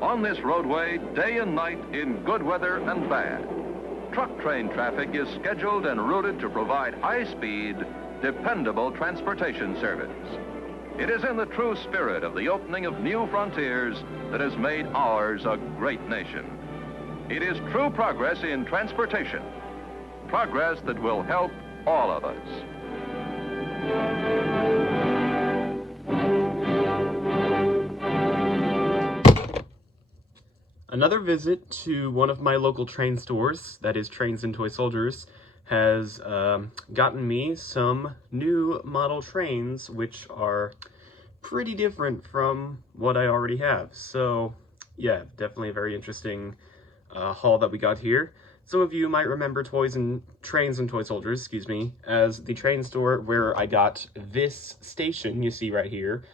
On this roadway, day and night, in good weather and bad, truck train traffic is scheduled and routed to provide high-speed, dependable transportation service. It is in the true spirit of the opening of new frontiers that has made ours a great nation. It is true progress in transportation, progress that will help all of us. Another visit to one of my local train stores, that is Trains and Toy Soldiers, has gotten me some new model trains, which are pretty different from what I already have. So yeah, definitely a very interesting haul that we got here. Some of you might remember Trains and Toy Soldiers, excuse me, as the train store where I got this station you see right here.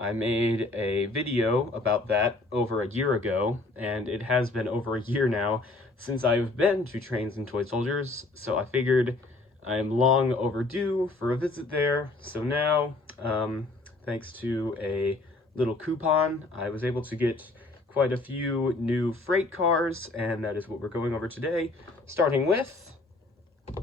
I made a video about that over a year ago, and it has been over a year now since I've been to Trains and Toy Soldiers, so I figured I'm long overdue for a visit there. So now, thanks to a little coupon, I was able to get quite a few new freight cars, and that is what we're going over today, starting with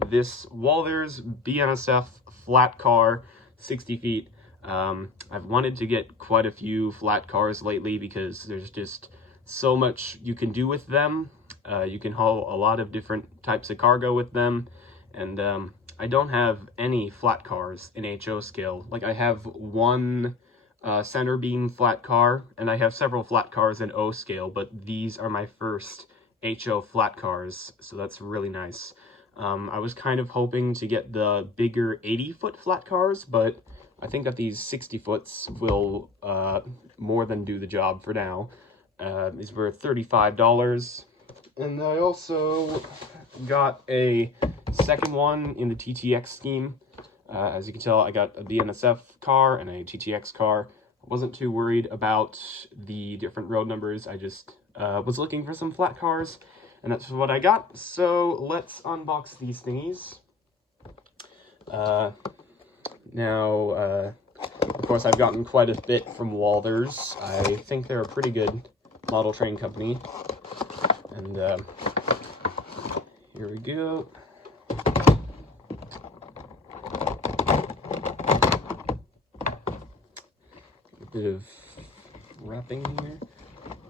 this Walthers BNSF flat car, 60 feet. I've wanted to get quite a few flat cars lately because there's just so much you can do with them. You can haul a lot of different types of cargo with them, and I don't have any flat cars in HO scale. Like, I have one center beam flat car, and I have several flat cars in O scale, but these are my first HO flat cars, so that's really nice. I was kind of hoping to get the bigger 80-foot flat cars, but I think that these 60-foots will more than do the job for now. These were $35. And I also got a second one in the TTX scheme. As you can tell, I got a BNSF car and a TTX car. I wasn't too worried about the different road numbers. I just was looking for some flat cars, and that's what I got. So let's unbox these thingies. Now, of course, I've gotten quite a bit from Walthers. I think they're a pretty good model train company. And here we go. A bit of wrapping here.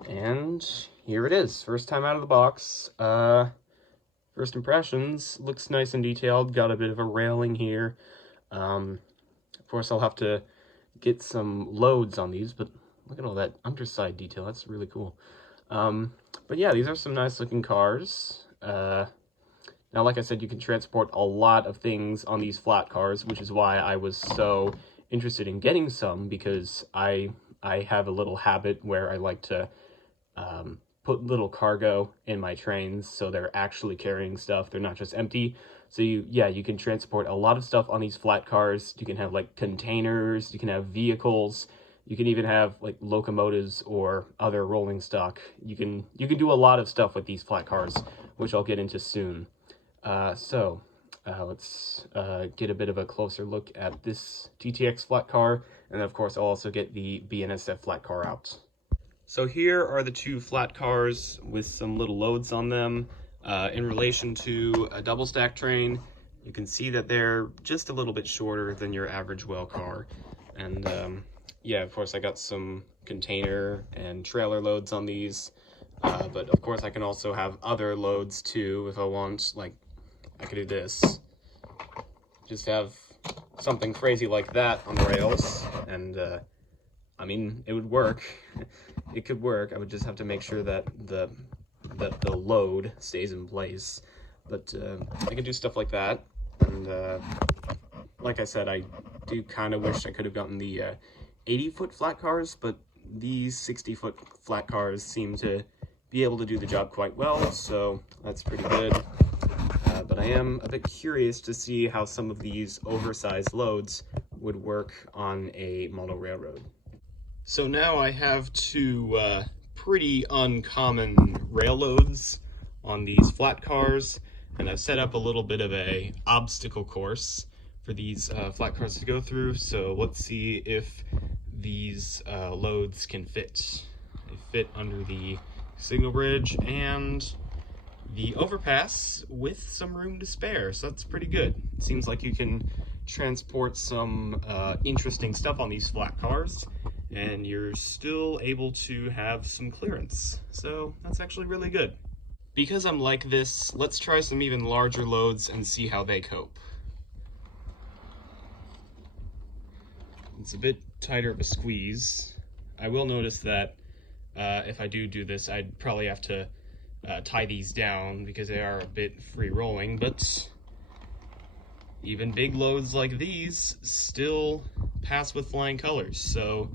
And here it is. First time out of the box. First impressions. Looks nice and detailed. Got a bit of a railing here. Of course, I'll have to get some loads on these, but look at all that underside detail. That's really cool. But yeah, these are some nice looking cars. Now, like I said, you can transport a lot of things on these flat cars, which is why I was so interested in getting some, because I have a little habit where I like to put little cargo in my trains, so they're actually carrying stuff. They're not just empty. So you can transport a lot of stuff on these flat cars. You can have like containers, you can have vehicles, you can even have like locomotives or other rolling stock. You can do a lot of stuff with these flat cars, which I'll get into soon. So let's get a bit of a closer look at this TTX flat car, and of course I'll also get the BNSF flat car out. So here are the two flat cars with some little loads on them. In relation to a double stack train, you can see that they're just a little bit shorter than your average well car. And yeah, of course I got some container and trailer loads on these, but of course I can also have other loads too if I want. Like, I could do this, just have something crazy like that on the rails, and I mean, it would work. It could work. I would just have to make sure that the load stays in place, but I can do stuff like that. And like I said, I do kind of wish I could have gotten the 80-foot flat cars, but these 60-foot flat cars seem to be able to do the job quite well, so that's pretty good. But I am a bit curious to see how some of these oversized loads would work on a model railroad. So now I have two pretty uncommon rail loads on these flat cars, and I've set up a little bit of a obstacle course for these flat cars to go through. So let's see if these loads can fit. They fit under the signal bridge and the overpass with some room to spare, so that's pretty good. It seems like you can transport some interesting stuff on these flat cars, and you're still able to have some clearance, so that's actually really good. Because I'm like this, let's try some even larger loads and see how they cope. It's a bit tighter of a squeeze. I will notice that if I do this, I'd probably have to tie these down because they are a bit free rolling, but even big loads like these still pass with flying colors, so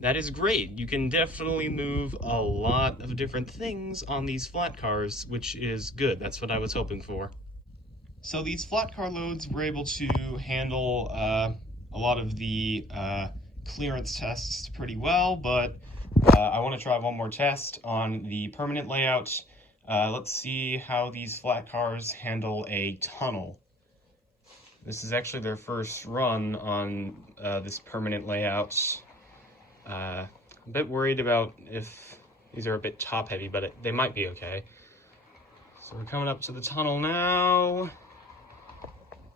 that is great. You can definitely move a lot of different things on these flat cars, which is good. That's what I was hoping for. So these flat car loads were able to handle a lot of the clearance tests pretty well, but I want to try one more test on the permanent layout. Let's see how these flat cars handle a tunnel. This is actually their first run on this permanent layout. A bit worried about if these are a bit top heavy, but they might be okay. So we're coming up to the tunnel now.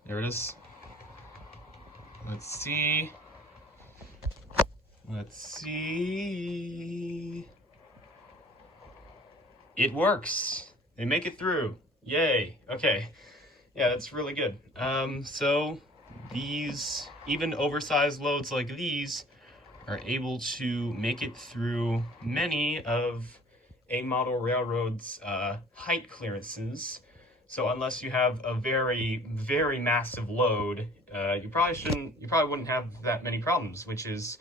There it is. Let's see. Let's see. It works. They make it through. Yay. Okay. Yeah, that's really good. So these, even oversized loads like these, are able to make it through many of a model railroad's height clearances. So unless you have a very, very massive load, you probably wouldn't have that many problems, which is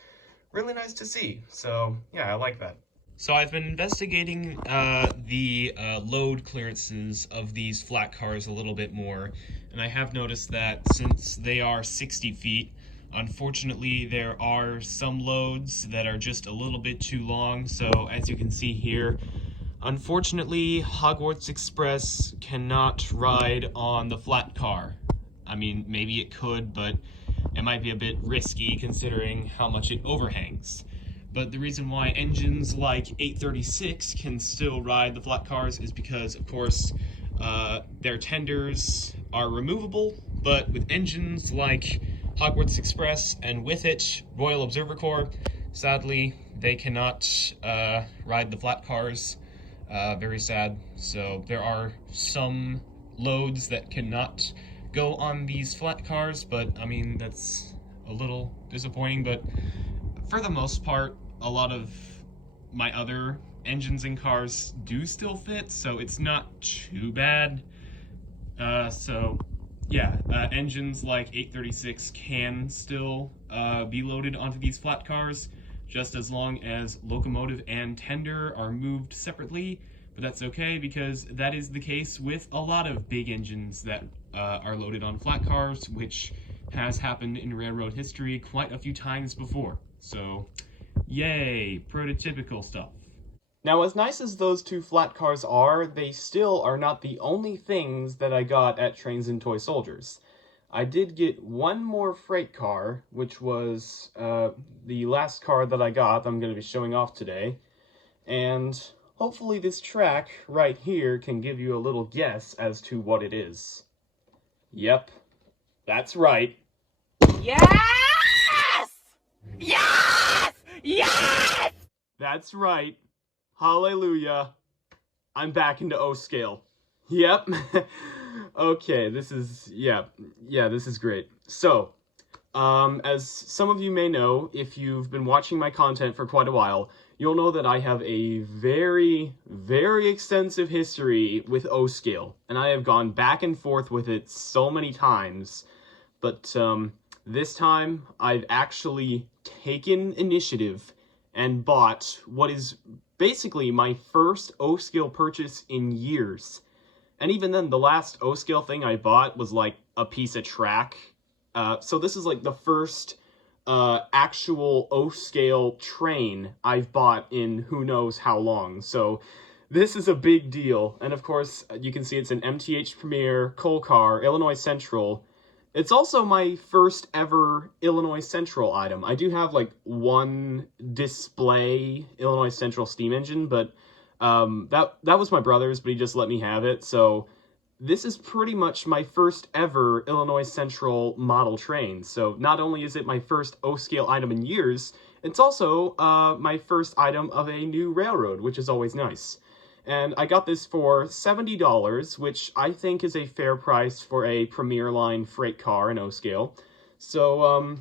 really nice to see. So yeah, I like that. So I've been investigating the load clearances of these flat cars a little bit more, and I have noticed that since they are 60 feet, unfortunately there are some loads that are just a little bit too long. So as you can see here, unfortunately Hogwarts Express cannot ride on the flat car. I mean, maybe it could, but it might be a bit risky considering how much it overhangs. But the reason why engines like 836 can still ride the flat cars is because, of course, their tenders are removable, but with engines like Hogwarts Express and with it Royal Observer Corps, sadly, they cannot ride the flat cars. Very sad. So there are some loads that cannot go on these flat cars, but I mean, that's a little disappointing, but for the most part, a lot of my other engines and cars do still fit, so it's not too bad. So yeah, engines like 836 can still be loaded onto these flat cars, just as long as locomotive and tender are moved separately, but that's okay because that is the case with a lot of big engines that are loaded on flat cars, which has happened in railroad history quite a few times before. So, yay, prototypical stuff. Now, as nice as those two flat cars are, they still are not the only things that I got at Trains and Toy Soldiers. I did get one more freight car, which was the last car that I got that I'm going to be showing off today. And hopefully this track right here can give you a little guess as to what it is. Yep, that's right. Yes! Yes! Yes! That's right. Hallelujah. I'm back into O scale. Yep. Okay, this is, yeah, this is great. So, as some of you may know, if you've been watching my content for quite a while, you'll know that I have a very, very extensive history with O scale, and I have gone back and forth with it so many times, but, this time, I've actually taken initiative and bought what is basically my first O-scale purchase in years. And even then, the last O-scale thing I bought was like a piece of track. So this is like the first actual O-scale train I've bought in who knows how long. So this is a big deal. And of course, you can see it's an MTH Premier, Coal Car, Illinois Central, It's also my first ever Illinois Central item. I do have like one display Illinois Central steam engine, but that was my brother's, but he just let me have it. So this is pretty much my first ever Illinois Central model train. So not only is it my first O-scale item in years, it's also my first item of a new railroad, which is always nice. And I got this for $70, which I think is a fair price for a Premier Line freight car in O-scale. So,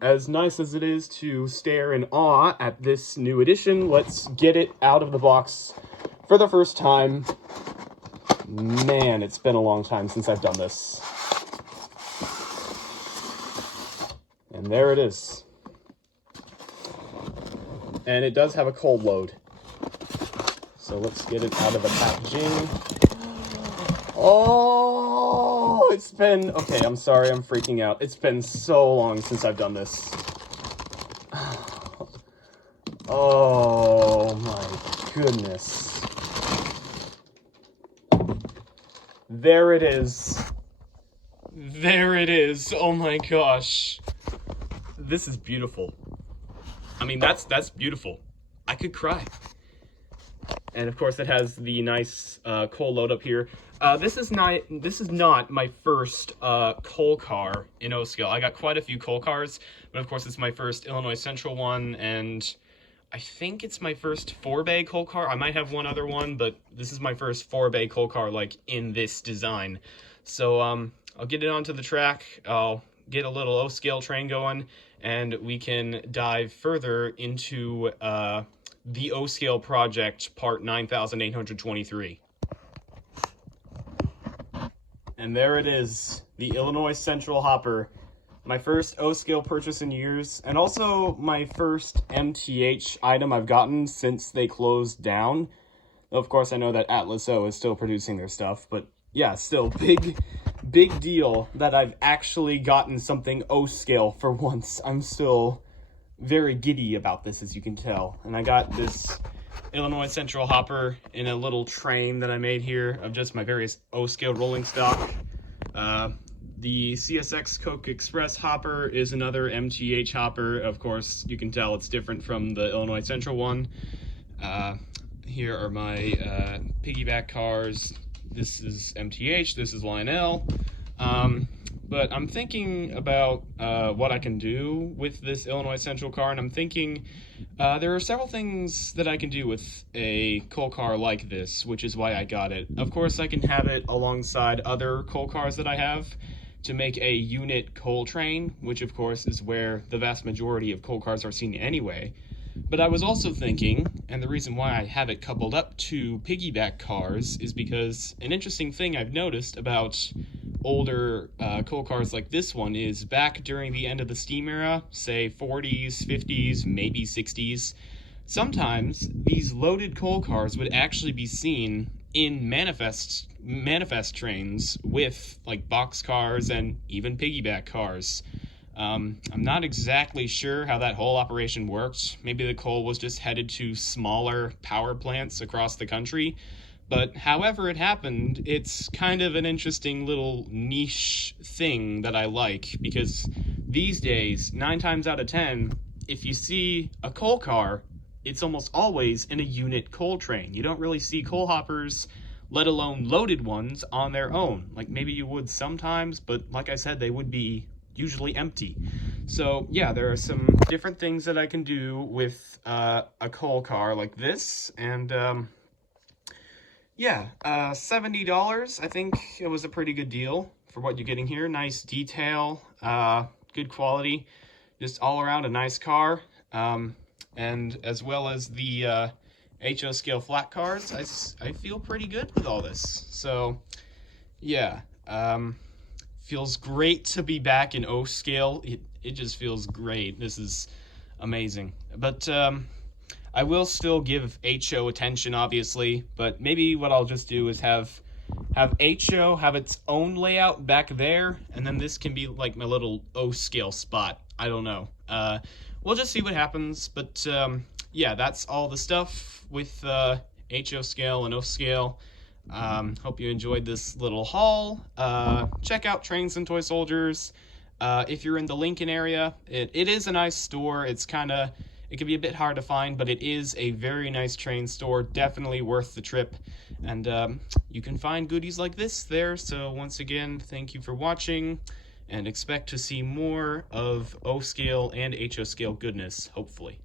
as nice as it is to stare in awe at this new edition, let's get it out of the box for the first time. Man, it's been a long time since I've done this. And there it is. And it does have a cold load. So let's get it out of the packaging. Oh, it's been... Okay, I'm sorry, I'm freaking out. It's been so long since I've done this. Oh my goodness. There it is. There it is. Oh my gosh. This is beautiful. I mean, that's beautiful. I could cry. And of course, it has the nice coal load up here. This is not my first coal car in O-scale. I got quite a few coal cars, but of course, it's my first Illinois Central one, and I think it's my first 4-bay coal car. I might have one other one, but this is my first 4-bay coal car, like in this design. So I'll get it onto the track. I'll get a little O-scale train going, and we can dive further into the O-scale project, part 9823. And there it is, the Illinois Central Hopper. My first O-scale purchase in years, and also my first MTH item I've gotten since they closed down. Of course, I know that Atlas O is still producing their stuff, but yeah, still, big deal that I've actually gotten something O-scale for once. I'm still very giddy about this, as you can tell. And I got this Illinois Central Hopper in a little train that I made here of just my various O-scale rolling stock. The CSX Coke Express hopper is another MTH hopper. Of course, you can tell it's different from the Illinois Central one. Here are my piggyback cars. This is MTH, this is Lionel. But I'm thinking about what I can do with this Illinois Central car, and I'm thinking there are several things that I can do with a coal car like this, which is why I got it. Of course, I can have it alongside other coal cars that I have to make a unit coal train, which of course is where the vast majority of coal cars are seen anyway. But I was also thinking, and the reason why I have it coupled up to piggyback cars is because an interesting thing I've noticed about older coal cars like this one is back during the end of the steam era, say 40s, 50s, maybe 60s, sometimes these loaded coal cars would actually be seen in manifest trains with like box cars and even piggyback cars. I'm not exactly sure how that whole operation worked. Maybe the coal was just headed to smaller power plants across the country. But however it happened, it's kind of an interesting little niche thing that I like, because these days, 9 times out of 10, if you see a coal car, it's almost always in a unit coal train. You don't really see coal hoppers, let alone loaded ones, on their own. Like maybe you would sometimes, but like I said, they would be usually empty. So yeah, there are some different things that I can do with a coal car like this, and yeah, $70, I think it was a pretty good deal for what you're getting here. Nice detail, good quality, just all around a nice car, and as well as the HO scale flat cars, I feel pretty good with all this. So yeah, feels great to be back in O scale. It just feels great. This is amazing. But I will still give HO attention, obviously, but maybe what I'll just do is have HO have its own layout back there, and then this can be like my little O scale spot. I don't know. We'll just see what happens, but yeah, that's all the stuff with HO scale and O scale. Hope you enjoyed this little haul. Check out Trains and Toy Soldiers. If you're in the Lincoln area, it is a nice store. It can be a bit hard to find, but it is a very nice train store. Definitely worth the trip. And you can find goodies like this there. So once again, thank you for watching, and expect to see more of O-scale and HO-scale goodness, hopefully.